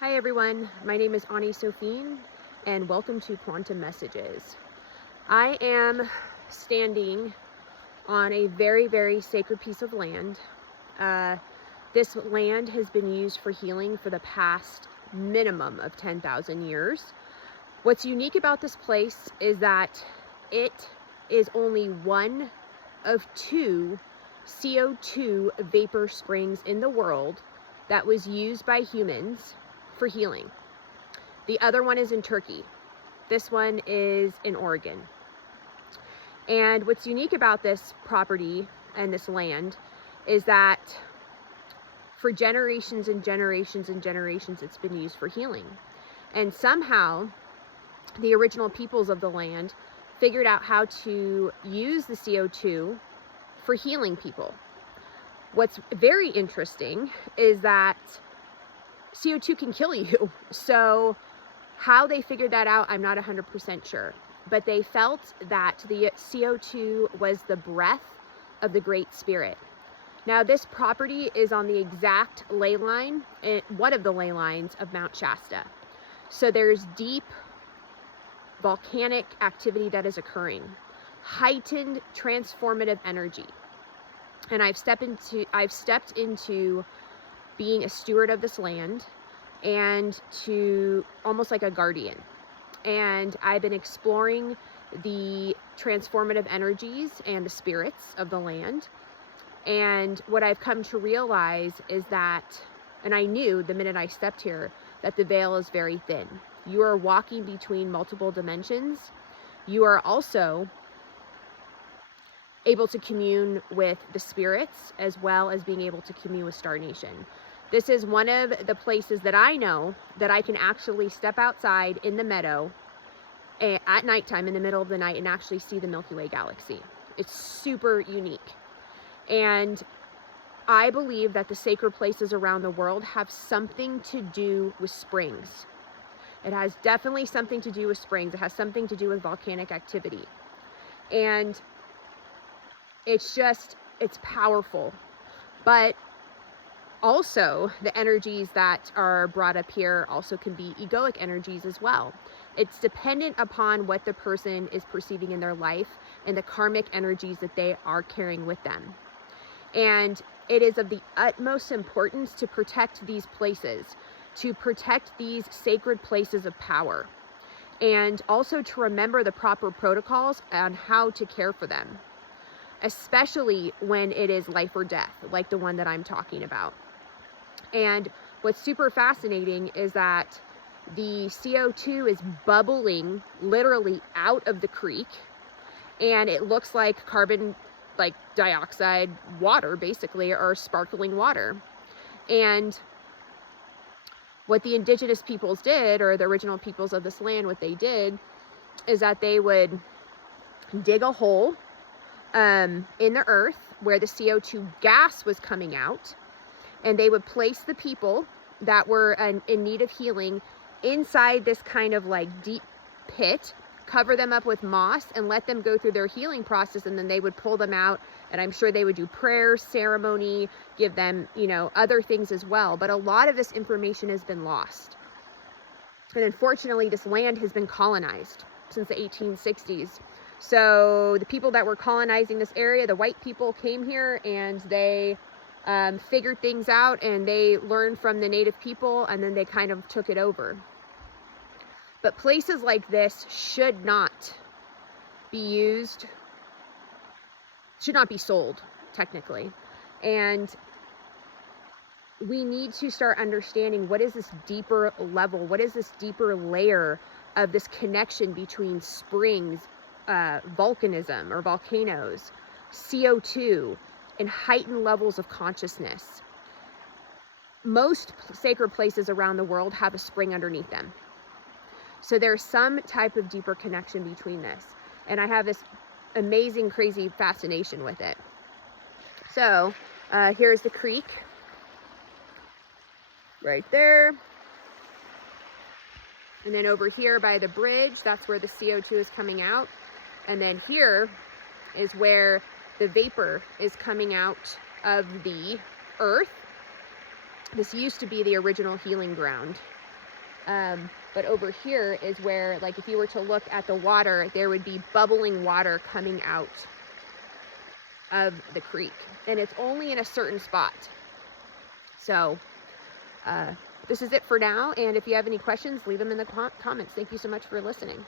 Hi everyone, my name is Ani Sophine and welcome to Quantum Messages. I am standing on a very sacred piece of land. This land has been used for healing for the past minimum of 10,000 years. What's unique about this place is that it is only one of two CO2 vapor springs in the world that was used by humans for healing. The other one is in Turkey. This one is in Oregon. And what's unique about this property and this land is that for generations and generations and generations, it's been used for healing. And somehow the original peoples of the land figured out how to use the CO2 for healing people. What's very interesting is that CO2 can kill you. So how they figured that out, I'm not 100% sure. But they felt that the CO2 was the breath of the Great Spirit. Now this property is on the exact ley line, one of the ley lines of Mount Shasta. So there's deep volcanic activity that is occurring, heightened transformative energy. And I've stepped into being a steward of this land and to almost like a guardian. And I've been exploring the transformative energies and the spirits of the land. And what I've come to realize is that, and I knew the minute I stepped here, that the veil is very thin. You are walking between multiple dimensions. You are also able to commune with the spirits as well as being able to commune with Star Nation. This is one of the places that I know that I can actually step outside in the meadow at nighttime in the middle of the night and actually see the Milky Way galaxy. It's super unique. And I believe that the sacred places around the world have something to do with springs. It has definitely something to do with springs. It has something to do with volcanic activity. And it's powerful. But also, the energies that are brought up here also can be egoic energies as well. It's dependent upon what the person is perceiving in their life and the karmic energies that they are carrying with them. And it is of the utmost importance to protect these places, to protect these sacred places of power, and also to remember the proper protocols on how to care for them, especially when it is life or death, like the one that I'm talking about. And what's super fascinating is that the CO2 is bubbling literally out of the creek, and it looks like carbon, like dioxide water, basically, or sparkling water. And what the indigenous peoples did, or the original peoples of this land, what they did is that they would dig a hole in the earth where the CO2 gas was coming out, and they would place the people that were in need of healing inside this kind of like deep pit, cover them up with moss, and let them go through their healing process, and then they would pull them out, and I'm sure they would do prayers, ceremony, give them, other things as well. But a lot of this information has been lost. And unfortunately, this land has been colonized since the 1860s. So the people that were colonizing this area, the white people, came here and they figured things out, and they learned from the native people, and then they kind of took it over. But places like this should not be used, should not be sold, technically. And we need to start understanding what is this deeper level, what is this deeper layer of this connection between springs, volcanism or volcanoes, CO2, and heightened levels of consciousness. Most sacred places around the world have a spring underneath them. So there's some type of deeper connection between this. And I have this amazing, crazy fascination with it. So here's the creek right there. And then over here by the bridge, that's where the CO2 is coming out. And then here is where the vapor is coming out of the earth. This used to be the original healing ground But over here is where, like, if you were to look at the water, there would be bubbling water coming out of the creek, and it's only in a certain spot. So this is it for now, and if you have any questions, leave them in the comments. Thank you so much for listening.